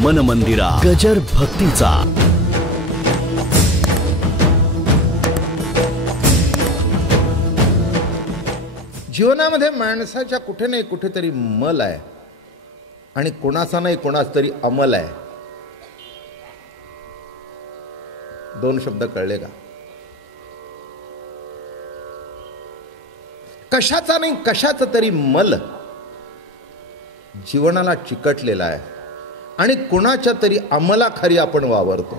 मन मंदिरा गजर भक्तीचा. जीवनामध्ये माणसाच्या कुठे नाही कुठेतरी मल आहे आणि कोणाचा नाही कोणाचा तरी अमल आहे. दोन शब्द कळले का? कशाचा नाही कशाचा तरी मल जीवनाला चिकटलेला आहे आणि कुणाच्या तरी अंमलाखाली आपण वावरतो.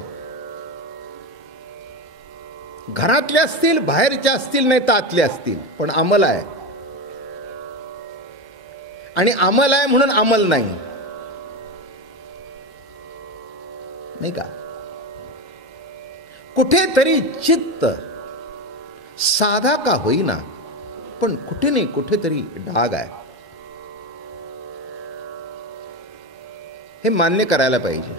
घरातले असतील, बाहेरचे असतील, नाही तर आतले असतील, पण अंमल आहे. आणि अंमल आहे म्हणून अंमल नाही, नाही का? कुठेतरी चित्त साधा का होईना पण कुठे नाही कुठेतरी डाग आहे. हे मान्य करायला पाहिजे.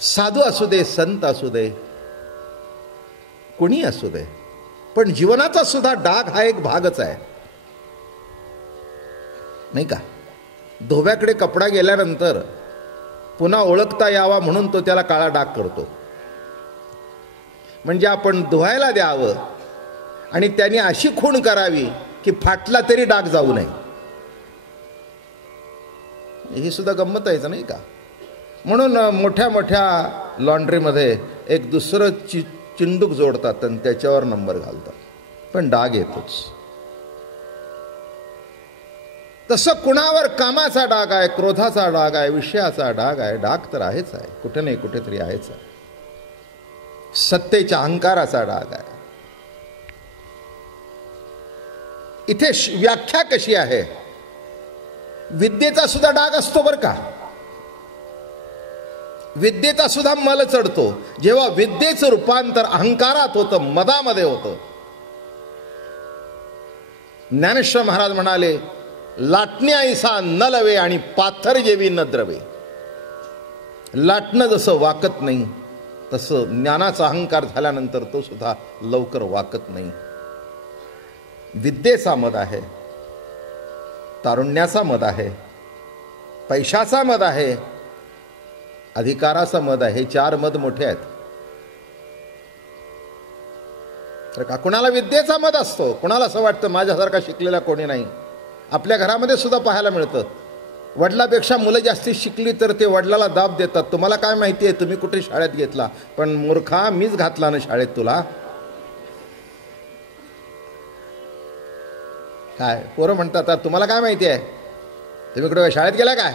साधू असू दे, संत असू दे, कोणी असू दे, पण जीवनाचा सुद्धा डाग हा एक भागच आहे, नाही का? धोब्याकडे कपडा गेल्यानंतर पुन्हा ओळखता यावा म्हणून तो त्याला काळा डाग करतो. म्हणजे आपण धुवायला द्यावं आणि त्याने अशी खूण करावी की फाटला तरी डाग जाऊ नये. ही सुद्धा गंमत आहे, नाही का? म्हणून मोठ्या मोठ्या लॉन्ड्रीमध्ये एक दुसरं चिंडूक जोडतात आणि त्याच्यावर नंबर घालतात, पण डाग येतोच. तसं कुणावर कामाचा डाग आहे, क्रोधाचा डाग आहे, विषयाचा डाग आहे. डाग तर आहेच आहे, कुठे नाही कुठेतरी आहेच आहे. सत्तेच्या अहंकाराचा डाग आहे. इथे व्याख्या कशी आहे? विद्येचा सुद्धा डाग असतो बरं का. विद्येचा सुद्धा मल चढतो. जेव्हा विद्येचं रूपांतर अहंकारात होतं, मदामध्ये होतं. ज्ञानेश्वर महाराज म्हणाले, लाटण्या ऐसा न लवे आणि पाथर जेवी न द्रवे. लाटणं जसं वाकत नाही तसं ज्ञानाचा अहंकार झाल्यानंतर तो सुद्धा लवकर वाकत नाही. विद्येचा मद आहे, तारुण्याचा मद आहे, पैशाचा मद आहे, अधिकाराचा मद आहे. हे चार मद मोठे आहेत. तर का कुणाला विद्येचा मद असतो, कुणाला असं वाटतं माझ्यासारखा शिकलेला कोणी नाही. आपल्या घरामध्ये सुद्धा पाहायला मिळतं. वडिलापेक्षा मुलं जास्ती शिकली तर ते वडिलाला दाब देतात. तुम्हाला काय माहिती आहे, तुम्ही कुठे शाळेत घेतला? पण मूर्खा, मीच घातला ना शाळेत तुला. काय पोरं म्हणतात, तुम्हाला काय माहिती आहे, तुम्ही कुठे शाळेत गेला काय?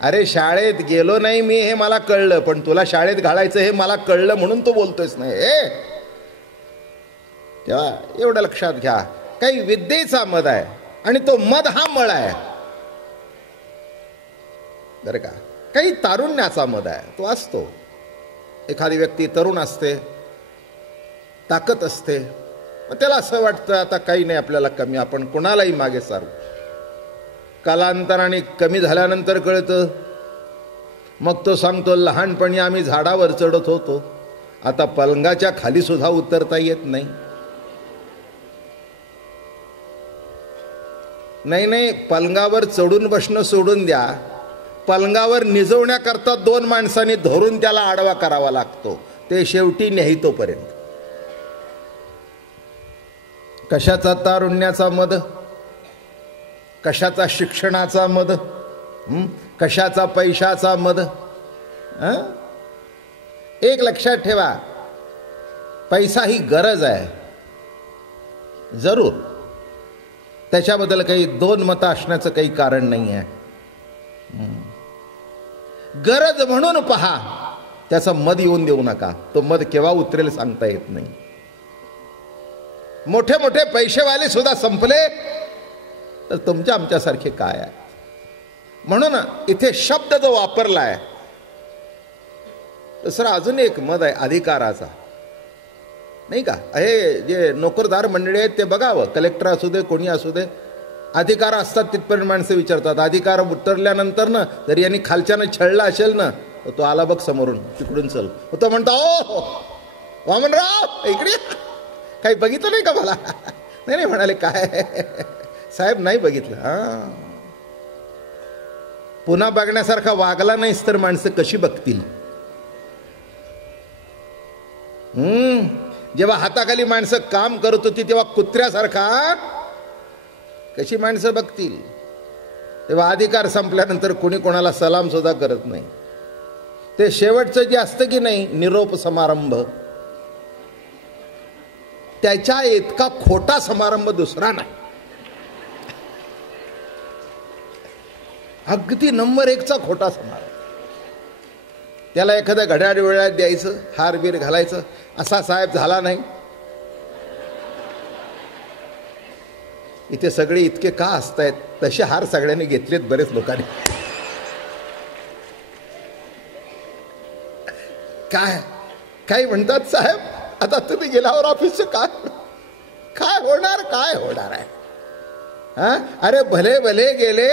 अरे शाळेत गेलो नाही मी, हे मला कळलं, पण तुला शाळेत घालायचं हे मला कळलं म्हणून तू बोलतोयस नाही. तेव्हा एवढं लक्षात घ्या, काही विद्येचा मद आहे आणि तो मद हा मळ आहे बरं का. काही तारुण्याचा मद आहे, तो असतो. एखादी व्यक्ती तरुण असते, ताकद असते, मग त्याला असं वाटतं आता काही नाही आपल्याला कमी, आपण कोणालाही मागे सारू. कालांतराने कमी झाल्यानंतर कळतं, मग तो सांगतो लहानपणी आम्ही झाडावर चढत होतो, आता पलंगाच्या खाली सुद्धा उतरता येत नाही. नाही, पलंगावर चढून बसणं सोडून द्या, पलंगावर निजवण्याकरता दोन माणसांनी धरून त्याला आडवा करावा लागतो, ते शेवटी न्यायतोपर्यंत. कशाचा तारुण्याचा मद, कशाचा शिक्षणाचा मद, कशाचा पैशाचा मद. एक लक्षात ठेवा, पैसा ही गरज आहे जरूर, त्याच्याबद्दल काही दोन मतं असण्याचं काही कारण नाही आहे. गरज म्हणून पहा, त्याचा मद येऊन देऊ नका. तो मद केव्हा उतरेल सांगता येत नाही. मोठे मोठे पैसेवाले सुद्धा संपले तर तुमच्या आमच्यासारखे काय आहे? म्हणून इथे शब्द जो वापरला आहे, दुसरा अजून एक मद आहे अधिकाराचा, नाही का? हे जे नोकरदार मंडळी आहेत ते बघावं, कलेक्टर असू दे, कोणी असू दे, अधिकार असतात तिथपर्यंत माणसं विचारतात. अधिकार उतरल्यानंतर ना, जरी यांनी खालच्यानं छळला असेल ना, तो आला बघ समोरून, तिकडून चल, तो म्हणतो ओ वामनराव इकडे, काही बघितलं नाही का मला? नाही म्हणाले, काय साहेब नाही बघितलं. पुन्हा बघण्यासारखा वागला नाहीस तर माणसं कशी बघतील? जेव्हा हाताखाली माणसं काम करत होती तेव्हा कुत्र्यासारखा कशी माणसं बघतील? तेव्हा अधिकार संपल्यानंतर कोणी कोणाला सलाम सुद्धा करत नाही. ते शेवटचं जे असतं की नाही, निरोप समारंभ, त्याच्या इतका खोटा समारंभ दुसरा नाही. अगदी नंबर 1चा खोटा समारंभ. त्याला एखाद्या घड्याळ वेळात द्यायचं, हार बीर घालायचं. असा साहेब झाला नाही. इथे सगळे इतके का असतायत? तसे हार सगळ्यांनी घेतलेत बरेच लोकांनी. काय काय म्हणतात साहेब, आता तुम्ही गेल्यावर ऑफिसचं काय होणार आहे? हा, अरे भले भले गेले,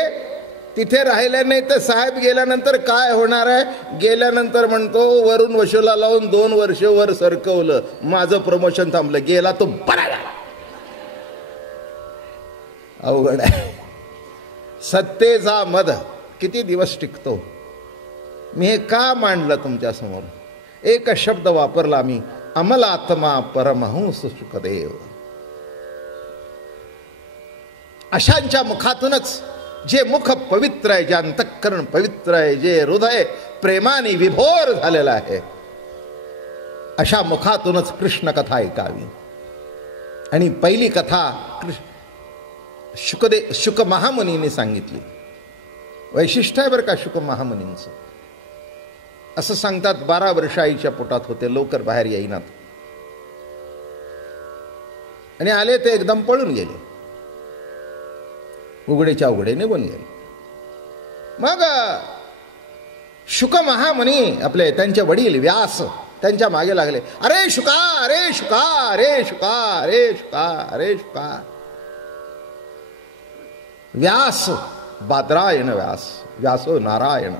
तिथे राहिले नाही तर साहेब गेल्यानंतर काय होणार आहे? गेल्यानंतर म्हणतो वरून वशूला लावून 2 वर्ष वर सरकवलं, माझं प्रमोशन थांबलं, गेला तो बरा झाला. अवघड आहे. सत्तेचा मद किती दिवस टिकतो? मी हे का मांडलं तुमच्या समोर? एक शब्द वापरला मी, अमलात्मा परमहंस सुखदेव. अशांच्या मुखातूनच, जे मुख पवित्र आहे, जे अंतःकरण पवित्र आहे, जे हृदय प्रेमाने विभोर झालेलं आहे, अशा मुखातूनच कृष्ण कथा ऐकावी. आणि पहिली कथा शुक महामुनीने सांगितली. वैशिष्ट्य आहे बरं का शुक महामुनींचं. असं सांगतात 12 वर्ष आईच्या पोटात होते, लवकर बाहेर येईनात, आणि आले ते एकदम पळून गेले, उघडेच्या उघडे निघून गेले. मग शुक महामुनी आपले त्यांचे वडील व्यास त्यांच्या मागे लागले. अरे शुका, अरे शुका, अरे शुका, अरे शुका, अरे शुका. व्यास बाद्रायण व्यास, व्यासो नारायण.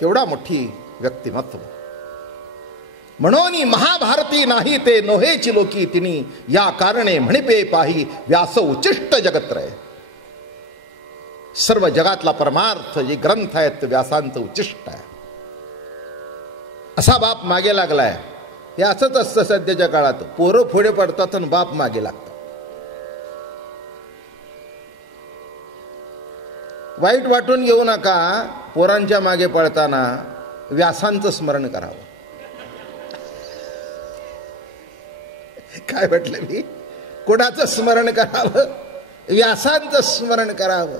केवढा मोठी व्यक्तिमत्व. म्हणून महाभारती नाही ते नोहेची लोकी तिनी, या कारणे म्हणिपे पाही व्यास उचिष्ट जगत्रय. सर्व जगातला परमार्थ जे ग्रंथ आहेत व्यासांचं उचिष्ट आहे. असा बाप मागे लागलाय. हे असंच असतं सध्याच्या काळात. पोरं पुढे पडतात आणि बाप मागे लागतात. वाईट वाटून घेऊ नका. पोरांच्या मागे पळताना व्यासांचं स्मरण करावं. काय म्हटलं मी? कोणाचं स्मरण करावं? व्यासांचं स्मरण करावं.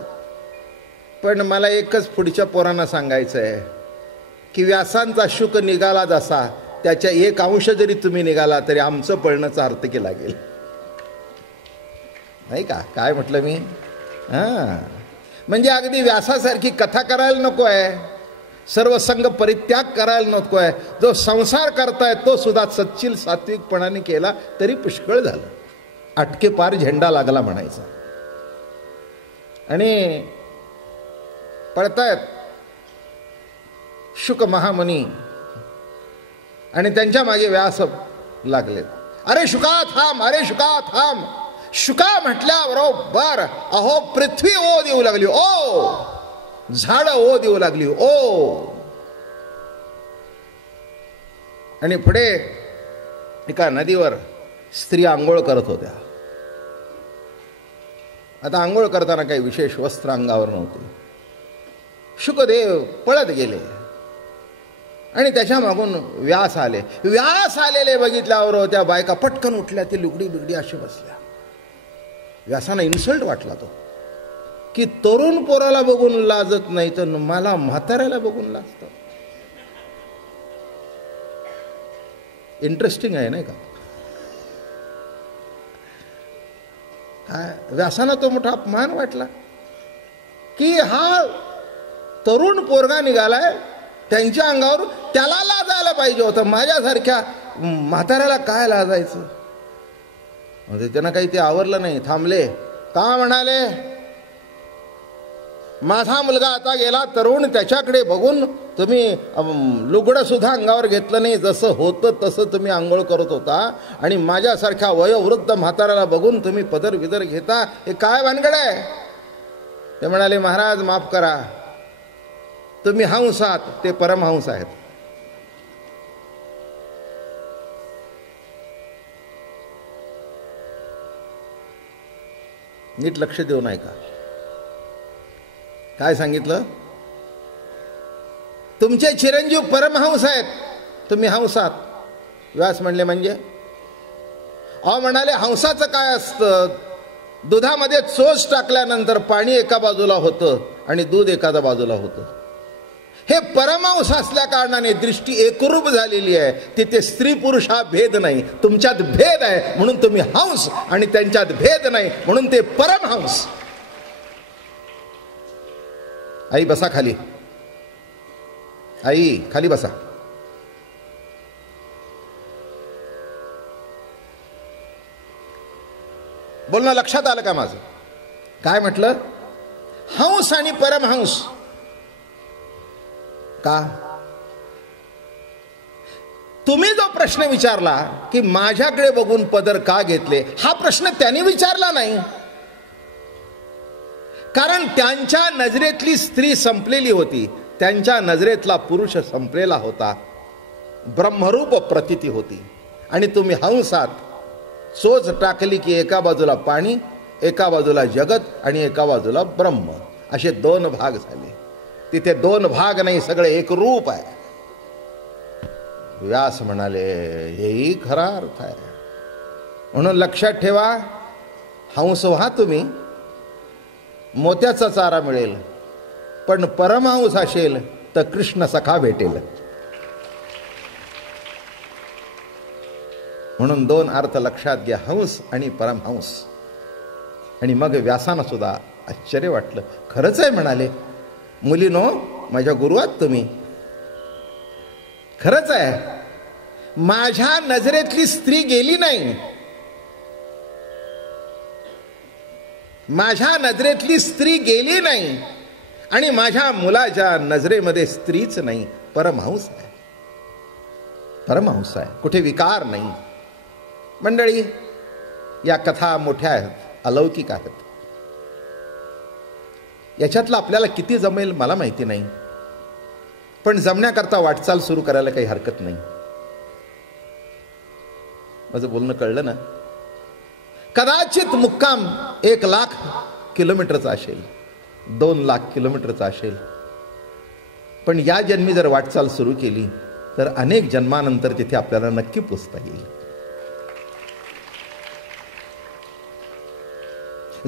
पण मला एकच पुढच्या पोरांना सांगायचं आहे की व्यासांचा शुक निघाला जसा, त्याच्या 1 अंश जरी तुम्ही निघाला तरी आमचं पळणं सार्थकी लागेल. नाही का? काय म्हटलं मी? म्हणजे अगदी व्यासासारखी कथा करायला नको आहे, सर्व संग परित्याग करायला नको आहे. जो संसार करताय तो सुद्धा सच्चिल सात्विकपणाने केला तरी पुष्कळ झालं. अटके पार झेंडा लागला म्हणायचा. आणि पळतायत शुक महामुनी आणि त्यांच्या मागे व्यास लागले. अरे शुका थांब, अरे शुका थांब. शुका म्हटल्याबरोबर अहो पृथ्वी ओ देऊ लागली, ओ झाड ओ देऊ लागली, ओ. आणि पुढे एका नदीवर स्त्रिया आंघोळ करत होत्या. आता आंघोळ करताना काही विशेष वस्त्र अंगावर नव्हते. शुकदेव पळत गेले आणि त्याच्या मागून व्यास आले. व्यास आलेले बघितल्यावर त्या बायका पटकन उठल्या, ती लुगडी बिगडी अशी बसल्या. व्यासांना इन्सल्ट वाटला तो की तरुण पोराला बघून लाजत नाही तर मला म्हाताऱ्याला बघून लाजतं. इंटरेस्टिंग आहे नाही का? व्यासांना तो मोठा अपमान वाटला की हा तरुण पोरगा निघालाय त्यांच्या अंगावर, त्याला लाजायला पाहिजे होतं, माझ्यासारख्या म्हाताऱ्याला काय लाजायचं. म्हणजे त्यांना काही ते आवरलं नाही. थांबले. का म्हणाले? माझा मुलगा आता गेला तरुण, त्याच्याकडे बघून तुम्ही लुगडं सुद्धा अंगावर घेतलं नाही, जसं होतं तसं तुम्ही आंघोळ करत होता, आणि माझ्यासारख्या वयोवृद्ध म्हाताऱ्याला बघून तुम्ही पदर विदर घेता. हे काय भानगड आहे? ते म्हणाले, महाराज माफ करा, तुम्ही हंस आहात, ते परमहंस आहेत. नीट लक्ष देऊन ऐका. काय सांगितलं? तुमचे चिरंजीव परमहंस आहेत, तुम्ही हंस आहात. व्यास म्हणले म्हणजे? म्हणाले, हंसाचं काय असतं? दुधामध्ये चोच टाकल्यानंतर पाणी एका बाजूला होतं आणि दूध एका बाजूला होतं. हे परमहंस असल्या कारणाने दृष्टी एकरूप झालेली आहे. तिथे स्त्री पुरुष हा भेद नाही. तुमच्यात भेद आहे म्हणून तुम्ही हंस, आणि त्यांच्यात भेद नाही म्हणून ते परमहंस. आई बसा खाली. आई खाली बसा. बोलणं लक्षात आलं का माझं? काय म्हटलं? हंस आणि परमहंस. का? तुम्ही जो प्रश्न विचारला की माझ्याकडे बघून पदर का घेतले, हा प्रश्न त्यांनी विचारला नाही. कारण त्यांच्या नजरेतली स्त्री संपलेली होती, त्यांच्या नजरेतला पुरुष संपलेला होता, ब्रह्मरूप प्रतीती होती. आणि तुम्ही हंसात चोच टाकली की एका बाजूला पाणी, एका बाजूला जगत आणि एका बाजूला ब्रह्म, असे दोन भाग झाले. तिथे दोन भाग नाही, सगळे एक रूप आहे. व्यास म्हणाले, हेही खरा अर्थ आहे. म्हणून लक्षात ठेवा, हंस व्हा तुम्ही, मोत्याचा चारा मिळेल, पण परमहंस असेल तर कृष्ण सखा भेटेल. म्हणून दोन अर्थ लक्षात घ्या, हंस आणि परमहंस. आणि मग व्यासांना सुद्धा आश्चर्य वाटलं. खरंच आहे म्हणाले, मुलीनो माझ्या गुरु आहात तुम्ही. खरंच आहे, माझ्या नजरेतली स्त्री गेली नाही. माझ्या नजरेतली स्त्री गेली नाही आणि माझ्या मुलाच्या नजरेमध्ये स्त्रीच नाही, परमहंस आहे. परमहंस आहे, कुठे विकार नाही. मंडळी, या कथा मोठ्या आहेत, अलौकिक आहेत. याच्यातलं आपल्याला किती जमेल मला माहिती नाही, पण जमण्याकरता वाटचाल सुरू करायला काही हरकत नाही. माझं बोलणं कळलं ना? कदाचित मुक्काम 1,00,000 किलोमीटरचा असेल, 2,00,000 किलोमीटरचा असेल, पण या जन्मी जर वाटचाल सुरू केली तर अनेक जन्मानंतर तिथे आपल्याला नक्की पोचता येईल.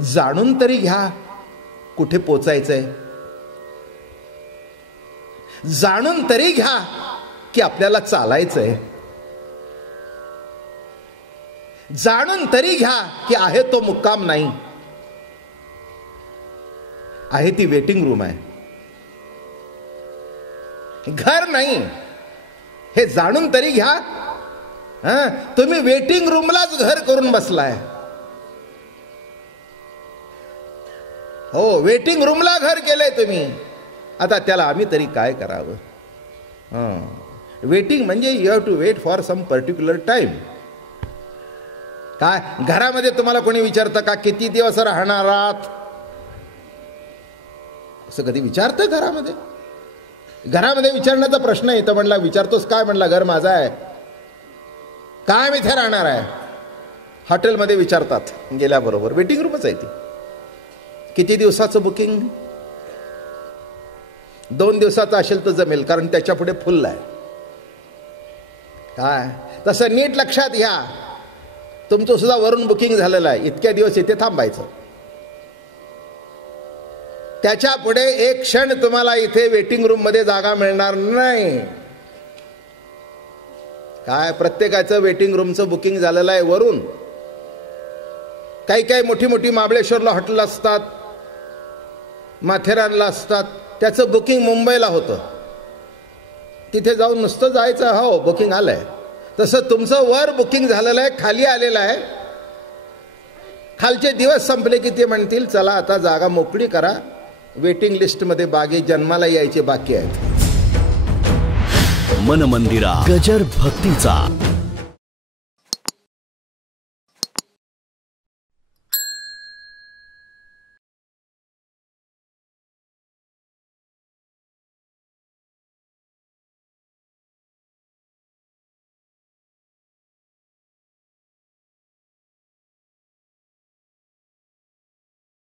जाणून तरी घ्या कुठे पोचायचंय. जाणून तरी घ्या की आपल्याला चालायचंय. जाणून तरी घ्या की आहे तो मुक्काम नाही, आहे ती वेटिंग रूम आहे, घर नाही. हे जाणून तरी घ्या. तुम्ही वेटिंग रूमलाच घर करून बसलाय. हो, वेटिंग रूमला घर केलंय तुम्ही. आता त्याला आम्ही तरी काय करावं? वेटिंग म्हणजे you have to wait for some particular time. काय घरामध्ये तुम्हाला कोणी विचारतं का किती दिवस राहणार आहात? असं कधी विचारतं घरामध्ये? घरामध्ये विचारण्याचा प्रश्न येतो. म्हणला विचारतोस काय? म्हणला घर माझं आहे, काय मी इथे राहणार आहे. हॉटेलमध्ये विचारतात गेल्याबरोबर, वेटिंग रूमच आहे ती. किती दिवसाचं बुकिंग? 2 दिवसाचं असेल तर जमेल, कारण त्याच्या पुढे फुल आहे. काय तसं नीट लक्षात घ्या, तुमचं सुद्धा वरून बुकिंग झालेलं आहे, इतक्या दिवस इथे थांबायचं. त्याच्या पुढे एक क्षण तुम्हाला इथे वेटिंग रूम मध्ये जागा मिळणार नाही. काय प्रत्येकाचं वेटिंग रूमचं बुकिंग झालेलं आहे वरून. काही काही मोठी मोठी महाबळेश्वरला हॉटेल असतात, माथेरानला असतात, त्याचं बुकिंग मुंबईला होतं. तिथे जाऊन नुसतं जायचं, हो बुकिंग आलंय. तसं तुमचं वर बुकिंग झालेलं आहे, खाली आलेलं आहे. खालचे दिवस संपले की ते म्हणतील चला आता जागा मोकळी करा, वेटिंग लिस्टमध्ये बागे जन्माला यायचे बाकी आहेत. मन मंदिरा गजर भक्तीचा.